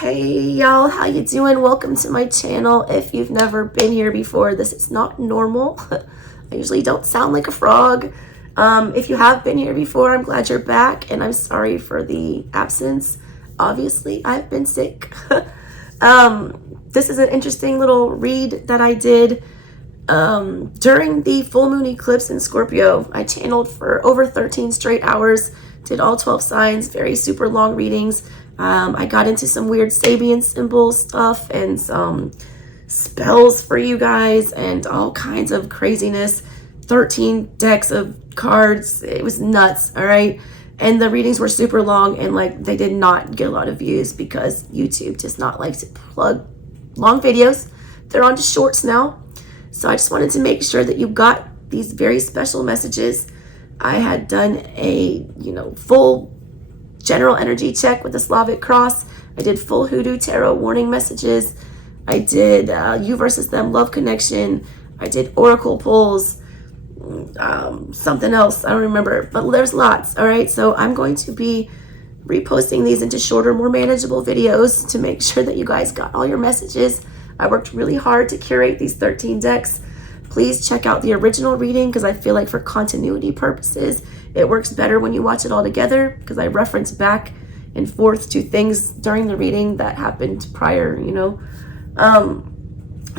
Hey y'all, how you doing? Welcome to my channel. If you've never been here before, this is not normal. I usually don't sound like a frog. If you have been here before, I'm glad you're back, and I'm sorry for the absence. Obviously, I've been sick. This is an interesting little read that I did during the full moon eclipse in Scorpio. I channeled for over 13 straight hours, did all 12 signs, very super long readings. I got into some weird Sabian symbol stuff and some spells for you guys and all kinds of craziness. 13 decks of cards. It was nuts, all right? And the readings were super long, and like they did not get a lot of views because YouTube does not like to plug long videos. They're on to shorts now. So I just wanted to make sure that you got these very special messages. I had done a, full general energy check with the Slavic cross. I did full Hoodoo Tarot warning messages. I did you versus them love connection. I did oracle pulls, something else, I don't remember, but there's lots. All right, so I'm going to be reposting these into shorter, more manageable videos to make sure that you guys got all your messages. I worked really hard to curate these 13 decks. Please check out the original reading because I feel like for continuity purposes, it works better when you watch it all together because I reference back and forth to things during the reading that happened prior, and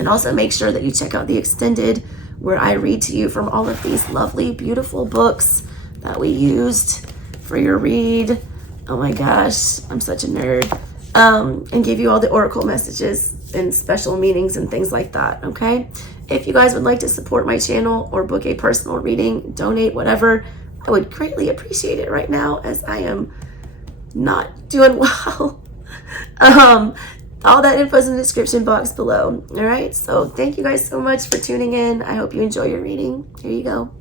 also make sure that you check out the extended where I read to you from all of these lovely, beautiful books that we used for your read. Oh my gosh, I'm such a nerd. And give you all the oracle messages and special meanings and things like that, okay? If you guys would like to support my channel or book a personal reading, donate, whatever, I would greatly appreciate it right now as I am not doing well. All that info is in the description box below. All right, so thank you guys so much for tuning in. I hope you enjoy your reading. Here you go.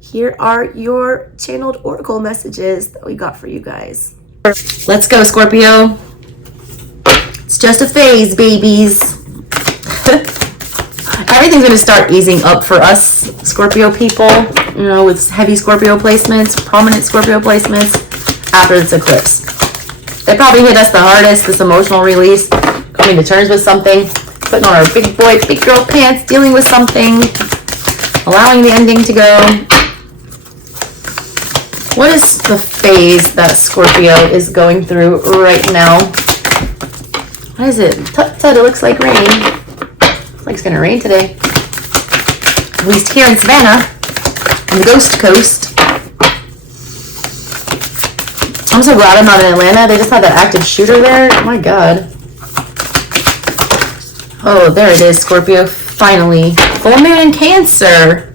Here are your channeled oracle messages that we got for you guys. Let's go, Scorpio. It's just a phase, babies. Everything's going to start easing up for us, Scorpio people, with heavy Scorpio placements, prominent Scorpio placements after this eclipse. It probably hit us the hardest, this emotional release, coming to terms with something, putting on our big boy, big girl pants, dealing with something, allowing the ending to go. What is the phase that Scorpio is going through right now? What is it? Tut-tut, it looks like rain. Looks like it's going to rain today. At least here in Savannah, on the Ghost Coast. I'm so glad I'm not in Atlanta. They just had that active shooter there. Oh my God. Oh, there it is, Scorpio. Finally. Full moon in Cancer.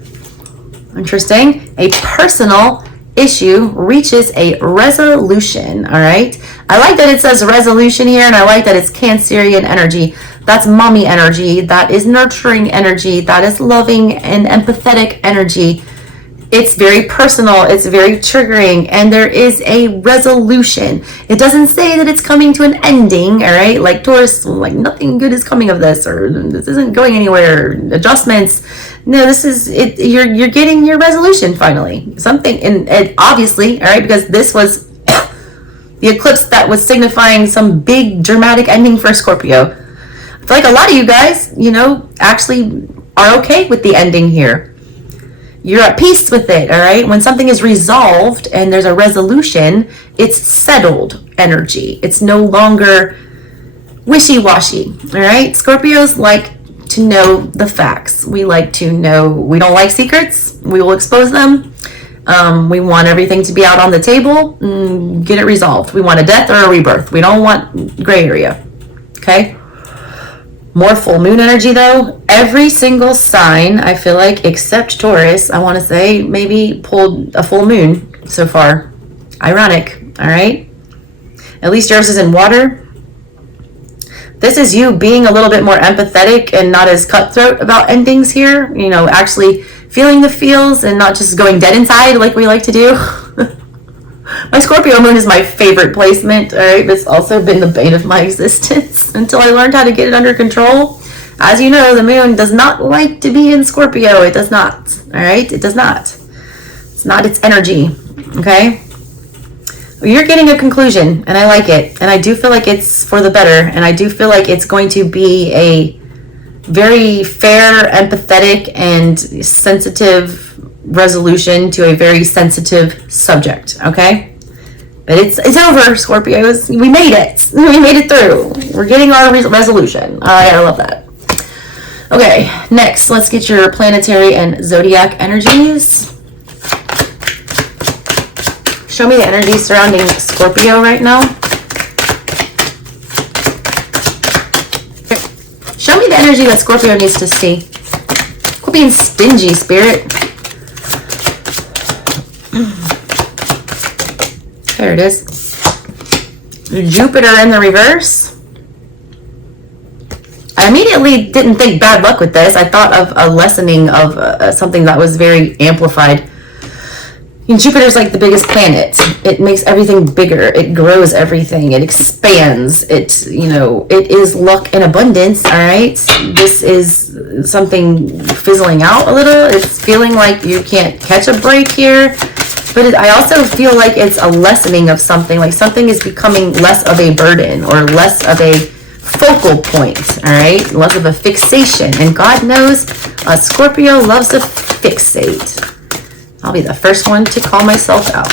Interesting. A personal issue reaches a resolution. All right. I like that it says resolution here, and I like that it's Cancerian energy. That's mommy energy. That is nurturing energy. That is loving and empathetic energy. It's very personal. It's very triggering, and there is a resolution. It doesn't say that it's coming to an ending. All right, like Taurus, like nothing good is coming of this, or this isn't going anywhere. Adjustments. No, this is it. You're getting your resolution finally. Something, and it obviously, all right, because this was the eclipse that was signifying some big dramatic ending for Scorpio. I feel like a lot of you guys, actually are okay with the ending here. You're at peace with it, all right? When something is resolved and there's a resolution, it's settled energy. It's no longer wishy-washy, all right? Scorpios like to know the facts. We like to know. We don't like secrets. We will expose them. We want everything to be out on the table and get it resolved. We want a death or a rebirth. We don't want gray area, okay? More full moon energy though. Every single sign, I feel like, except Taurus, I want to say, maybe pulled a full moon so far. Ironic, all right? At least yours is in water. This is you being a little bit more empathetic and not as cutthroat about endings here. Actually feeling the feels and not just going dead inside like we like to do. My Scorpio moon is my favorite placement, all right? But it's also been the bane of my existence until I learned how to get it under control. As you know, the moon does not like to be in Scorpio. It does not, all right? It does not. It's not its energy, okay? You're getting a conclusion, and I like it. And I do feel like it's for the better. And I do feel like it's going to be a very fair, empathetic, and sensitive resolution to a very sensitive subject, okay? But it's over, Scorpios. We made it. We made it through. We're getting our resolution. All right, I love that. Okay, next, let's get your planetary and zodiac energies. Show me the energy surrounding Scorpio right now. Show me the energy that Scorpio needs to see. Quit being stingy, Spirit. There it is. Jupiter in the reverse. I immediately didn't think bad luck with this. I thought of a lessening of something that was very amplified. And Jupiter's like the biggest planet. It makes everything bigger. It grows everything. It expands. It, you know, it is luck and abundance, all right? This is something fizzling out a little. It's feeling like you can't catch a break here. But I also feel like it's a lessening of something. Like something is becoming less of a burden or less of a focal point, all right? Less of a fixation. And God knows Scorpio loves to fixate. I'll be the first one to call myself out.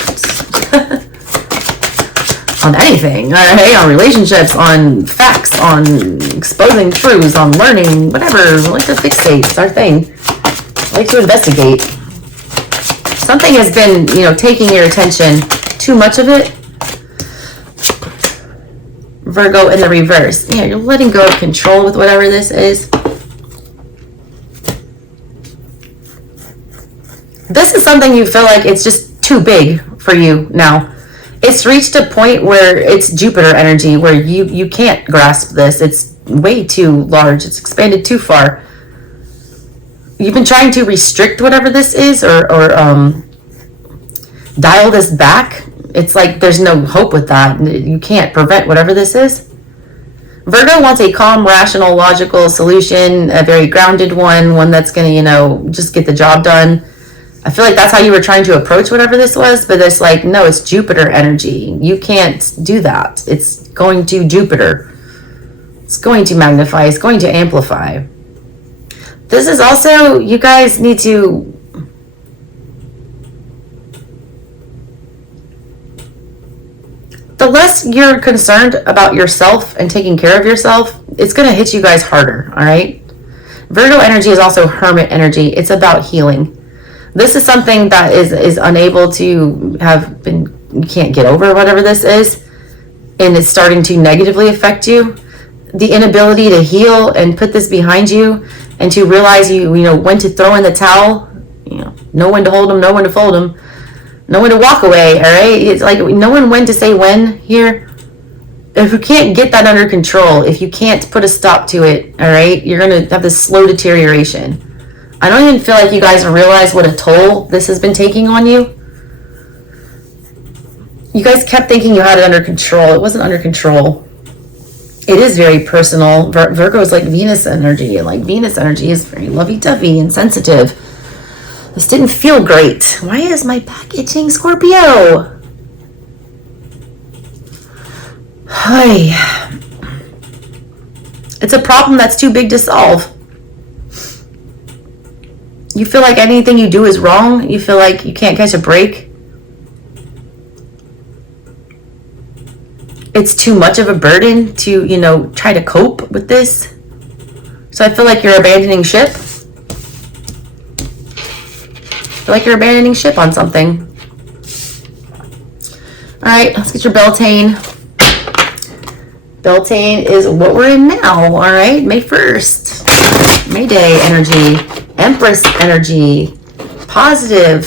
On anything, all right? On relationships, on facts, on exposing truths, on learning, whatever. I like to fixate. It's our thing. I like to investigate. Something has been, you know, taking your attention. Too much of it. Virgo in the reverse. Yeah, you're letting go of control with whatever this is. This is something you feel like it's just too big for you now. It's reached a point where it's Jupiter energy, where you can't grasp this. It's way too large. It's expanded too far. You've been trying to restrict whatever this is or dial this back. It's like there's no hope with that. You can't prevent whatever this is. Virgo wants a calm, rational, logical solution, a very grounded one that's going to, you know, just get the job done. I feel like that's how you were trying to approach whatever this was, but it's like, no, it's Jupiter energy. You can't do that. It's going to Jupiter. It's going to magnify. It's going to amplify. This is also, you guys need to the less you're concerned about yourself and taking care of yourself, it's going to hit you guys harder, all right? Virgo energy is also hermit energy. It's about healing. This is something that is unable to have been, you can't get over whatever this is, and it's starting to negatively affect you. The inability to heal and put this behind you and to realize you know when to throw in the towel, you know when to hold them, know when to fold them, know when to walk away, all right? It's like knowing when to say when here. If you can't get that under control, if you can't put a stop to it, all right, you're going to have this slow deterioration. I don't even feel like you guys realize what a toll this has been taking on you. You guys kept thinking you had it under control. It wasn't under control. It is very personal. Virgo is like Venus energy, and like Venus energy is very lovey-dovey and sensitive. This didn't feel great. Why is my back itching, Scorpio? Hi. It's a problem that's too big to solve. You feel like anything you do is wrong. You feel like you can't catch a break. It's too much of a burden to, you know, try to cope with this. So I feel like you're abandoning ship. I feel like you're abandoning ship on something. All right, let's get your Beltane. Beltane is what we're in now, all right? May 1st. May Day energy. Empress energy. Positive.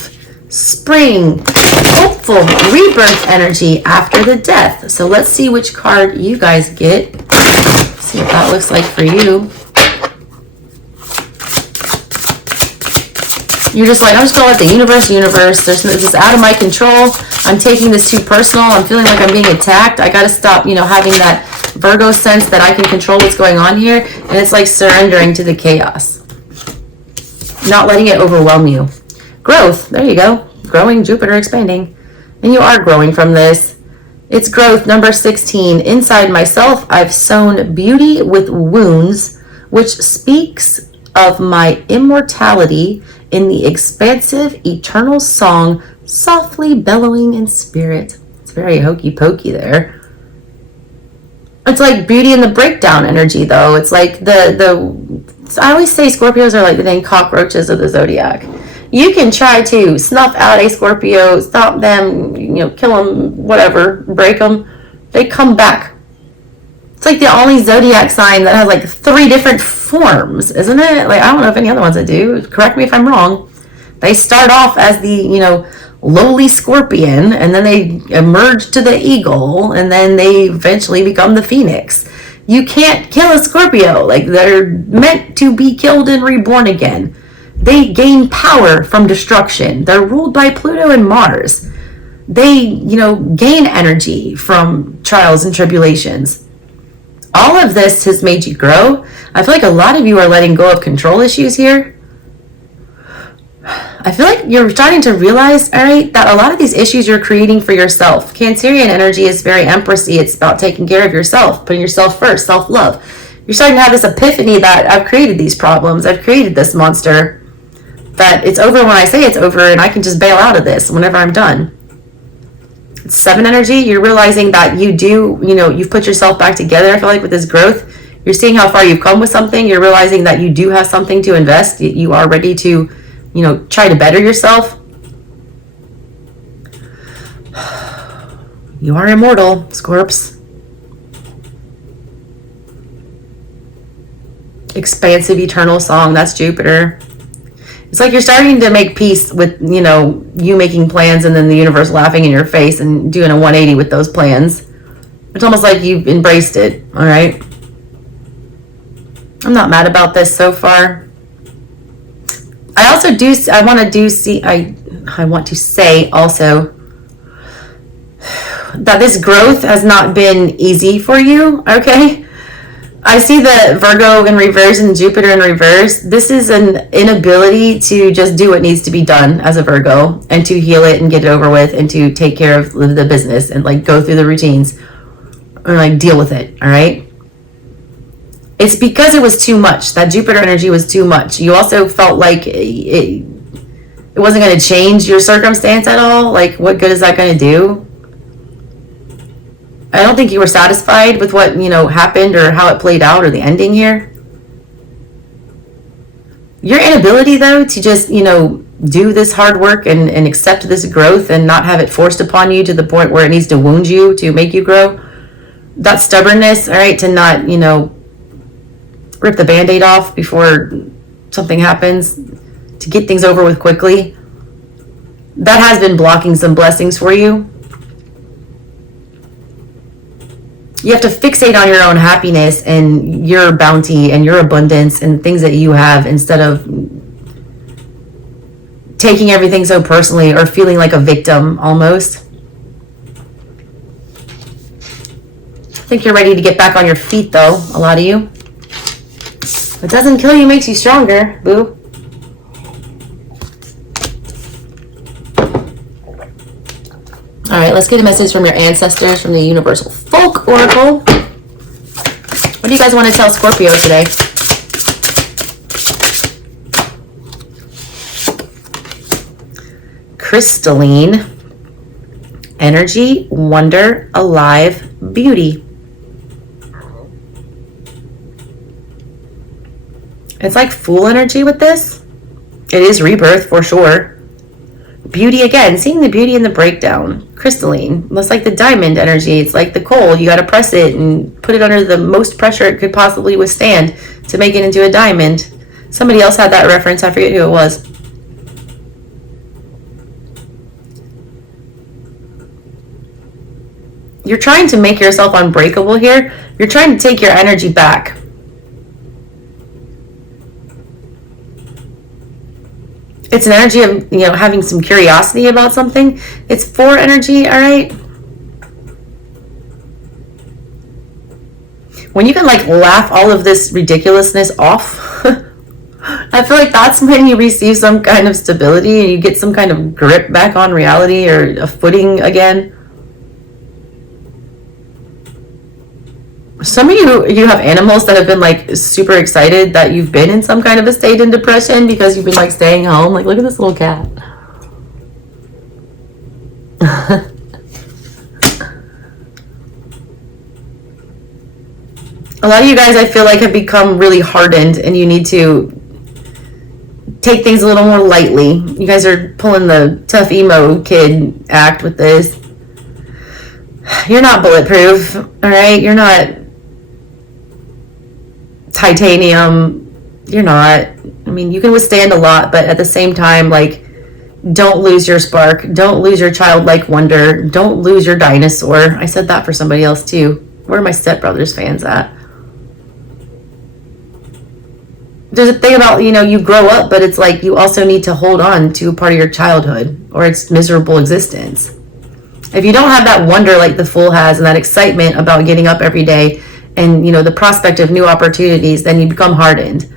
Spring. Hopeful. Rebirth energy after the death. So let's see which card you guys get. See what that looks like for you. You're just like, I'm just going to let the universe. This is out of my control. I'm taking this too personal. I'm feeling like I'm being attacked. I got to stop, you know, having that Virgo sense that I can control what's going on here. And it's like surrendering to the chaos. Not letting it overwhelm you. Growth. There you go. Growing, Jupiter expanding. And you are growing from this. It's growth, number 16. Inside myself, I've sown beauty with wounds, which speaks of my immortality in the expansive, eternal song, softly bellowing in spirit. It's very hokey pokey there. It's like beauty in the breakdown energy, though. It's like I always say Scorpios are like the dang cockroaches of the zodiac. You can try to snuff out a Scorpio, stop them, kill them, whatever, break them. They come back. It's like the only zodiac sign that has like 3 different forms, isn't it? Like, I don't know if any other ones that do. Correct me if I'm wrong. They start off as the, lowly scorpion, and then they emerge to the eagle, and then they eventually become the phoenix. You can't kill a Scorpio. Like, they're meant to be killed and reborn again. They gain power from destruction. They're ruled by Pluto and Mars. They, gain energy from trials and tribulations. All of this has made you grow. I feel like a lot of you are letting go of control issues here. I feel like you're starting to realize, all right, that a lot of these issues you're creating for yourself. Cancerian energy is very empressy. It's about taking care of yourself, putting yourself first, self-love. You're starting to have this epiphany that I've created these problems. I've created this monster. That it's over when I say it's over, and I can just bail out of this whenever I'm done. It's 7 energy. You're realizing that you've put yourself back together. I feel like with this growth, you're seeing how far you've come with something. You're realizing that you do have something to invest. You are ready to, try to better yourself. You are immortal, Scorps. Expansive, eternal song. That's Jupiter. It's like you're starting to make peace with, you making plans and then the universe laughing in your face and doing a 180 with those plans. It's almost like you've embraced it, all right? I'm not mad about this so far. I want to say also that this growth has not been easy for you, okay? I see the Virgo in reverse and Jupiter in reverse. This is an inability to just do what needs to be done as a Virgo and to heal it and get it over with and to take care of the business and like go through the routines or like deal with it, all right? It's because it was too much. That Jupiter energy was too much. You also felt like it wasn't going to change your circumstance at all. Like, what good is that going to do? I don't think you were satisfied with what, happened or how it played out or the ending here. Your inability, though, to just, do this hard work and accept this growth and not have it forced upon you to the point where it needs to wound you to make you grow. That stubbornness, all right, to not, rip the Band-Aid off before something happens, to get things over with quickly. That has been blocking some blessings for you. You have to fixate on your own happiness and your bounty and your abundance and things that you have instead of taking everything so personally or feeling like a victim almost. I think you're ready to get back on your feet though, a lot of you. What doesn't kill you makes you stronger, boo. All right, let's get a message from your ancestors from the Universal Folk Oracle. What do you guys want to tell Scorpio today? Crystalline energy, wonder, alive, beauty. It's like Fool energy with this. It is rebirth for sure. Beauty again, seeing the beauty in the breakdown. Crystalline, almost like the diamond energy. It's like the coal. You got to press it and put it under the most pressure it could possibly withstand to make it into a diamond. Somebody else had that reference. I forget who it was. You're trying to make yourself unbreakable here. You're trying to take your energy back. It's an energy of, having some curiosity about something. It's 4 energy, all right? When you can, laugh all of this ridiculousness off, I feel like that's when you receive some kind of stability and you get some kind of grip back on reality or a footing again. Some of you have animals that have been like super excited that you've been in some kind of a state in depression because you've been like staying home. Like, look at this little cat. A lot of you guys, I feel like, have become really hardened and you need to take things a little more lightly. You guys are pulling the tough emo kid act with this. You're not bulletproof, all right? You're not titanium. You're not. I mean, you can withstand a lot, but at the same time, like, don't lose your spark. Don't lose your childlike wonder. Don't lose your dinosaur. I said that for somebody else too. Where are my stepbrothers fans at? There's a thing about, you know, you grow up, but it's like you also need to hold on to a part of your childhood or its miserable existence. If you don't have that wonder like the Fool has and that excitement about getting up every day and, you know, the prospect of new opportunities, then you become hardened.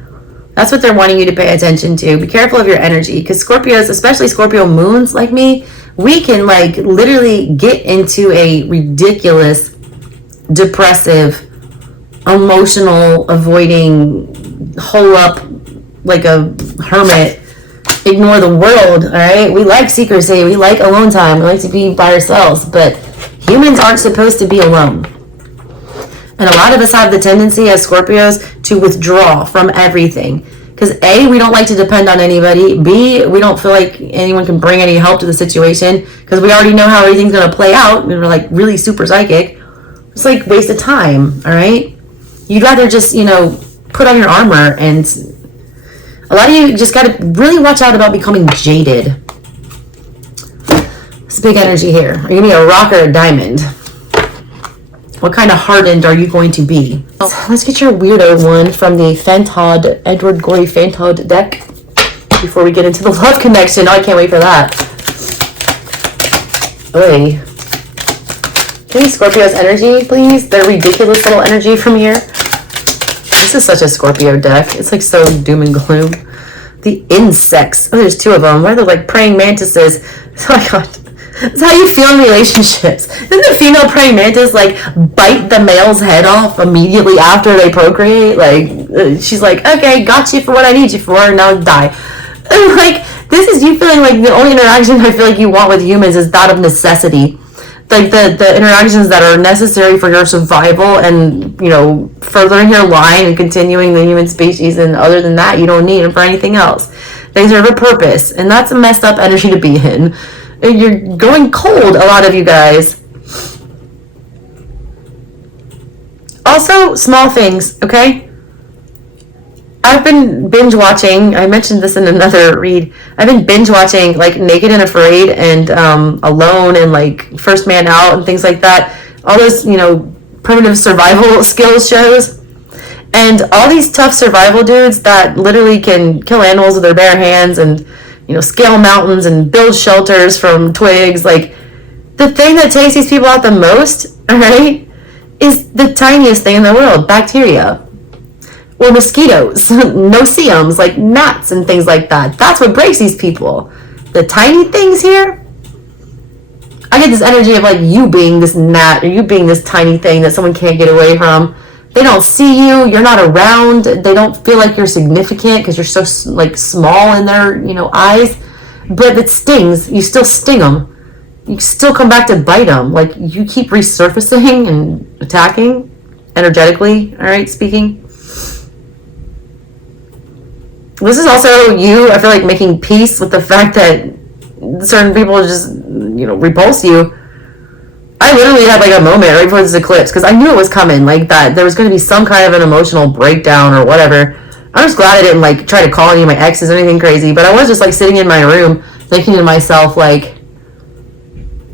That's what they're wanting you to pay attention to. Be careful of your energy, because Scorpios, especially Scorpio moons like me, we can like literally get into a ridiculous, depressive, emotional, avoiding, hole up like a hermit, ignore the world. All right, we like secrecy, we like alone time, we like to be by ourselves, but humans aren't supposed to be alone. And a lot of us have the tendency as Scorpios to withdraw from everything, because A, we don't like to depend on anybody. B, we don't feel like anyone can bring any help to the situation because we already know how everything's going to play out and we're like really super psychic. It's like waste of time. All right, you'd rather just, you know, put on your armor. And a lot of you just got to really watch out about becoming jaded. It's big energy here. Are you going to be a rock or a diamond? What kind of hardened are you going to be? Oh, let's get your weirdo one from the Fantod, Edward Gorey Fantod deck before we get into the love connection. Oh, I can't wait for that. Oy. Give me Scorpio's energy, please. Their ridiculous little energy from here. This is such a Scorpio deck. It's like so doom and gloom. The insects. Oh, there's two of them. Why are they like praying mantises? Oh my god. That's how you feel in relationships. Doesn't the female praying mantis like bite the male's head off immediately after they procreate? Like, she's like, okay, got you for what I need you for, now die. And like, this is you feeling like the only interaction I feel like you want with humans is that of necessity. Like the interactions that are necessary for your survival and, you know, furthering your line and continuing the human species, and other than that, you don't need them for anything else. They serve a purpose, and that's a messed up energy to be in. You're going cold, a lot of you guys. Also, small things, okay? I've been binge watching, I mentioned this in another read, I've been binge watching like Naked and Afraid and Alone and like First Man Out and things like that. All those, you know, primitive survival skills shows. And all these tough survival dudes that literally can kill animals with their bare hands and, you know, scale mountains and build shelters from twigs. Like, the thing that takes these people out the most, all right, is the tiniest thing in the world, bacteria. Or mosquitoes, no-see-ums, like gnats and things like that. That's what breaks these people. The tiny things here, I get this energy of like you being this gnat or you being this tiny thing that someone can't get away from. They don't see you, you're not around, they don't feel like you're significant because you're so like small in their, you know, eyes. But it stings, you still sting them. You still come back to bite them. Like, you keep resurfacing and attacking energetically, all right, speaking. This is also you, I feel like, making peace with the fact that certain people just, you know, repulse you. I literally had like a moment right before this eclipse because I knew it was coming, like that there was going to be some kind of an emotional breakdown or whatever. I'm just glad I didn't like try to call any of my exes or anything crazy, but I was just like sitting in my room thinking to myself, like,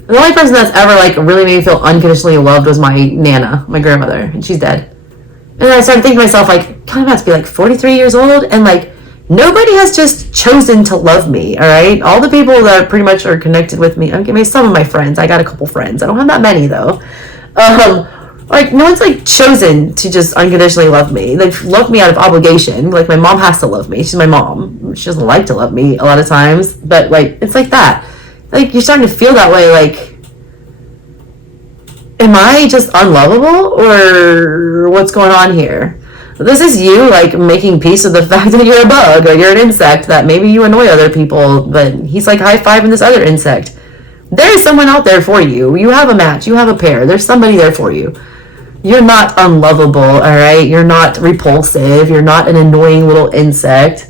the only person that's ever like really made me feel unconditionally loved was my Nana, my grandmother, and she's dead. And then I started thinking to myself, like, God, I'm about to be like 43 years old, and like, nobody has just chosen to love me, all right? All the people that pretty much are connected with me, I mean, some of my friends, I got a couple friends. I don't have that many, though. Like, no one's, like, chosen to just unconditionally love me. They love me out of obligation. Like, my mom has to love me. She's my mom. She doesn't like to love me a lot of times. But, like, it's like that. Like, you're starting to feel that way, like, am I just unlovable, or what's going on here? This is you, like, making peace with the fact that you're a bug or you're an insect, that maybe you annoy other people, but he's like high-fiving this other insect. There is someone out there for you. You have a match. You have a pair. There's somebody there for you. You're not unlovable, all right? You're not repulsive. You're not an annoying little insect.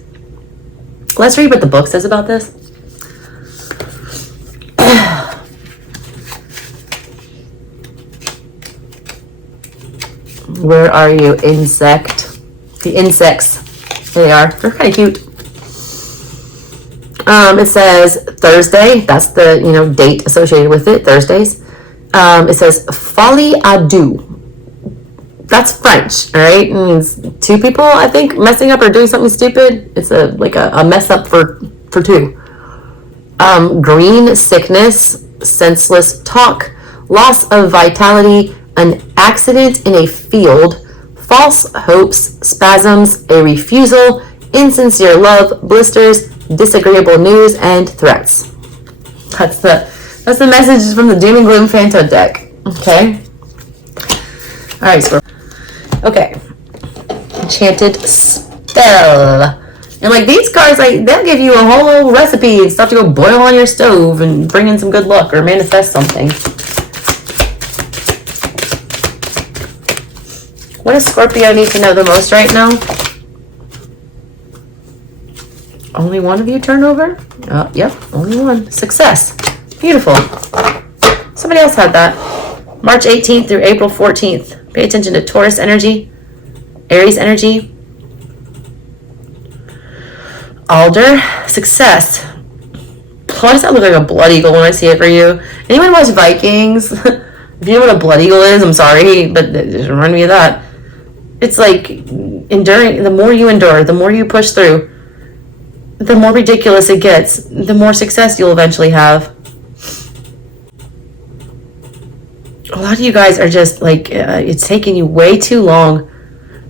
Let's read what the book says about this. Where are you, insect? The insects. There they are. They're kind of cute. It says Thursday. That's the, date associated with it. Thursdays. It says folie à deux. That's French, all right? It means two people, I think, messing up or doing something stupid. It's a mess up for two. Green sickness, senseless talk, loss of vitality, an accident in a field, false hopes, spasms, a refusal, insincere love, blisters, disagreeable news, and threats. That's the message from the Doom and Gloom Fantod deck. Okay. All right, Scorpio. Okay. Enchanted spell. And like these cards, like they'll give you a whole recipe and stuff to go boil on your stove and bring in some good luck or manifest something. What does Scorpio need to know the most right now? Only one of you turn over? Yep, only one. Success. Beautiful. Somebody else had that. March 18th through April 14th. Pay attention to Taurus energy, Aries energy. Alder, success. Why does that look like a blood eagle when I see it for you? Anyone watch Vikings? If you know what a blood eagle is, I'm sorry, but it just reminded me of that. It's like enduring. The more you endure, the more you push through, the more ridiculous it gets, the more success you'll eventually have. A lot of you guys are just like, it's taking you way too long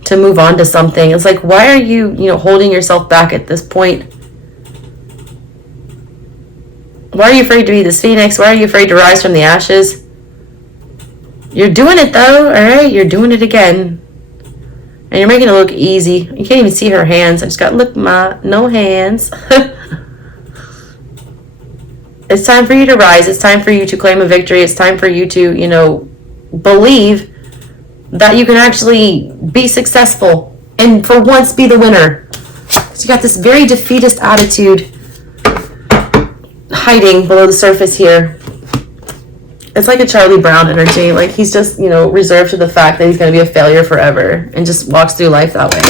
to move on to something. It's like, why are you, holding yourself back at this point? Why are you afraid to be this phoenix? Why are you afraid to rise from the ashes? You're doing it though, all right? You're doing it again. And you're making it look easy. You can't even see her hands. I just got, look, no hands. It's time for you to rise. It's time for you to claim a victory. It's time for you to, believe that you can actually be successful and for once be the winner. So you got this very defeatist attitude hiding below the surface here. It's like a Charlie Brown energy. Like he's just, reserved to the fact that he's going to be a failure forever and just walks through life that way.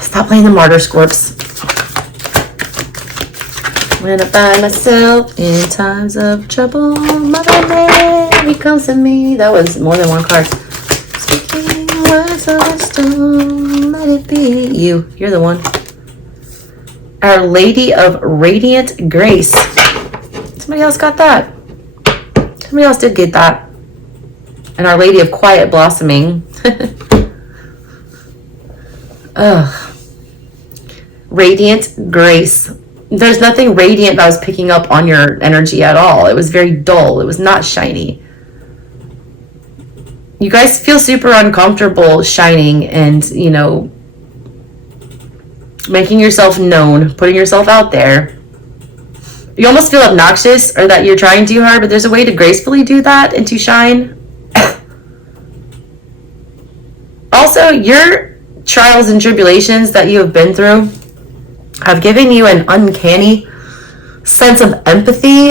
Stop playing the martyr, Scorps. When I find myself in times of trouble, Mother Mary comes to me. That was more than one card. Speaking words of wisdom, let it be you. You're the one. Our Lady of Radiant Grace. Somebody else got that. Somebody else did get that. And Our Lady of Quiet Blossoming. Ugh. Radiant Grace. There's nothing radiant that I was picking up on your energy at all. It was very dull. It was not shiny. You guys feel super uncomfortable shining and, making yourself known, putting yourself out there. You almost feel obnoxious or that you're trying too hard, but there's a way to gracefully do that and to shine. Also, your trials and tribulations that you have been through have given you an uncanny sense of empathy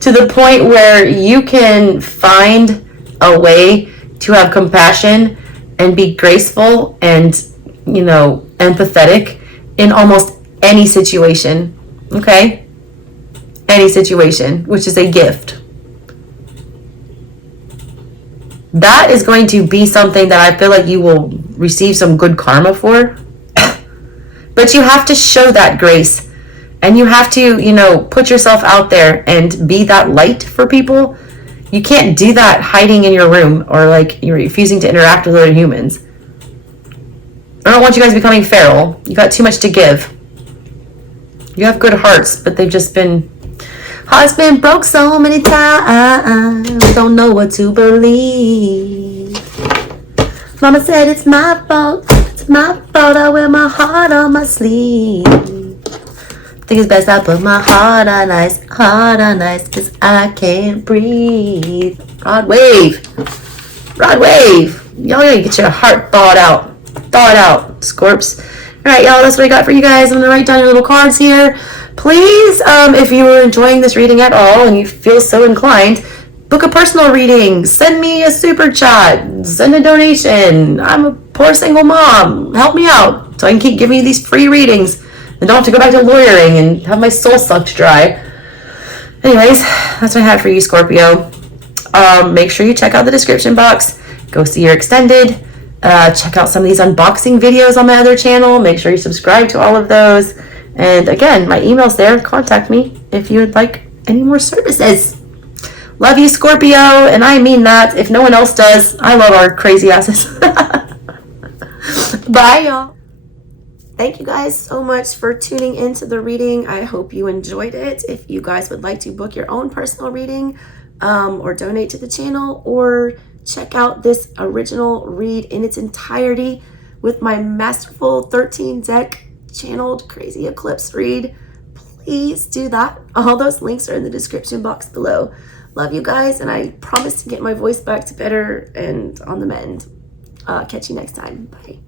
to the point where you can find a way to have compassion and be graceful and, empathetic in almost any situation. Okay? Any situation, which is a gift. That is going to be something that I feel like you will receive some good karma for. But you have to show that grace. And you have to, put yourself out there and be that light for people. You can't do that hiding in your room or like you're refusing to interact with other humans. I don't want you guys becoming feral. You got too much to give. You have good hearts, but they've just been Heart's been broke so many times, don't know what to believe. Mama said it's my fault, I wear my heart on my sleeve. Think it's best I put my heart on ice, cause I can't breathe. Rod wave. Y'all gotta get your heart thawed out, Scorps. Alright, y'all, that's what I got for you guys. I'm gonna write down your little cards here. Please, if you were enjoying this reading at all and you feel so inclined, book a personal reading. Send me a super chat. Send a donation. I'm a poor single mom. Help me out so I can keep giving you these free readings and don't have to go back to lawyering and have my soul sucked dry. Anyways, that's what I had for you, Scorpio. Make sure you check out the description box. Go see your extended. Check out some of these unboxing videos on my other channel. Make sure you subscribe to all of those. And again, my email's there. Contact me if you would like any more services. Love you, Scorpio, and I mean that. If no one else does, I love our crazy asses. Bye, y'all. Thank you guys so much for tuning into the reading. I hope you enjoyed it. If you guys would like to book your own personal reading, or donate to the channel, or check out this original read in its entirety with my masterful 13 deck channeled crazy eclipse read, please do that. All those links are in the description box below. Love you guys, and I promise to get my voice back to better and on the mend. Catch you next time. Bye.